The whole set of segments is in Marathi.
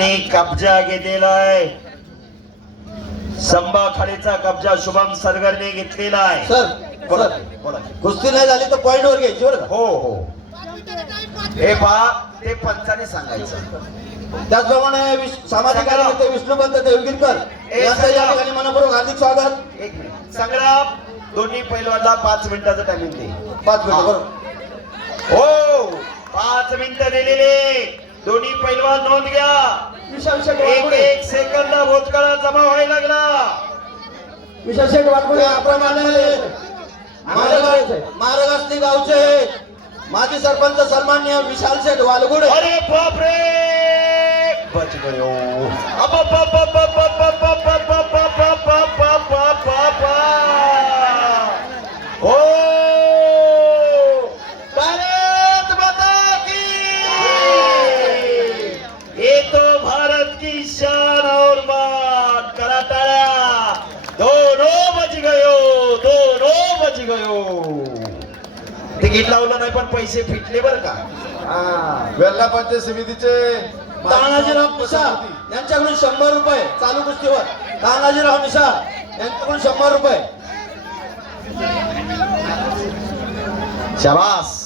आणि कब्जा घेतलेला आहे संभा खाडीचा कब्जा शुभम सरगरने घेतलेला आहे सर बोला. बोला कुस्ती नाही झाली तर पॉइंट वर घ्यायची बरं का? हो हो. हे पहा ते पंचाने सांगायचं. त्याचप्रमाणे विश- सामाजिक कार्यकर्ते विष्णुपंत देवगिरकर ए, यांचं या सांगा. ठिकाणी मनपूर्वक हार्दिक स्वागत. एक मिनिट. संग्राम दोन्ही पैलवानला पाच मिनिटाचं टायमिंग दे. पाच मिनिटं. बरोबर. हो पाच मिनिटं दिलेले. दोन्ही पैलवान नोंद घ्या. एक एक सेकंद भूतकाळात जमा व्हायला लागला. विशेष त्याप्रमाणे महाराष्ट्री गावचे माजी सरपंच सन्मान्य विशाल शेठ वालगुड. अरे बापरे! बच गयो. अब तो भारत की शान और मान करा टाळ्या दोनों बच गयो दोनों बच गयो। तिकीट लावलं नाही पण पैसे फिटले बर का? वेल्ला पंचायत समितीचे तानाजीराव मिशा यांच्याकडून शंभर रुपये चालू कुस्तीवर. तानाजीराव मिशा यांच्याकडून शंभर रुपये. शाबास.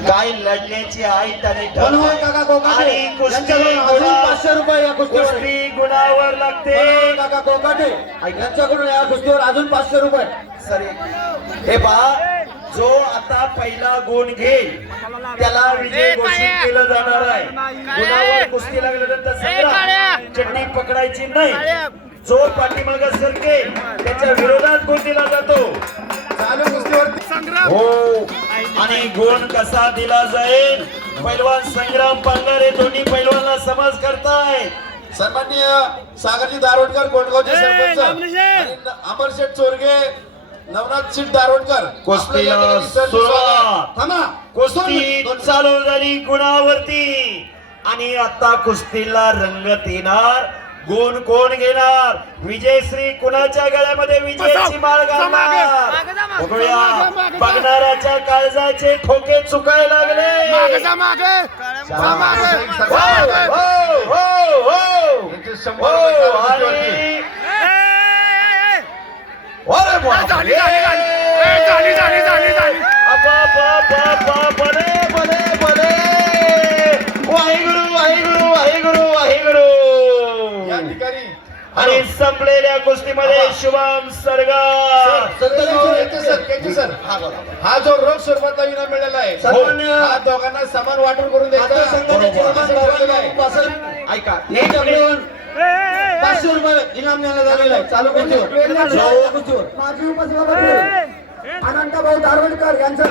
काय लढण्याची ठर- मनोहर काका कोकाटे आणि कुस्ती यांच्याकडून अजून गुणा- पाचशे रुपये या कुस्तीवर कुस्ती गुणावर लागते. काका कोकाटे यांच्याकडून या कुस्तीवर अजून पाचशे रुपये. सर हे पहा जो आता पहिला गुण घेईल त्याला विजय घोषित केलं जाणार आहे. गुणावर कुस्ती लागल्यानंतर संग्राम चटणी पकडायची नाही. जो पाठीमाग सरकेल त्याच्या विरोधात कसा दिला जाईल. पैलवान संग्राम पांगारे दोन्ही पैलवानला समज करताय. सन्माननीय सागरजी दारोडकर कोंडगावचे सरपंच. आणि अमरशेठ चोरगे नवनाथ दारोडकर. कुस्ती चालू झाली गुणावरती आणि आता कुस्तीला रंगत येणार गुण कोण घेणार? विजयश्री कुणाच्या गळ्यामध्ये? विजयाची माळ घालणार. बघणाऱ्याच्या काळजाचे खोके चुकाय लागले. मागे झाली झाली झाली. झाली आणि संपलेल्या गोष्टीमध्ये शुभम सरगा हा जो रोग स्वरूपातला विना मिळाला आहे हा. दोघांना समान वाटून करून द्यायचा. पाचशे रुपये इनाम द्यायला झालेला आहे. चालू कुचूर माजी अनंत भाऊ दारवडकर यांचा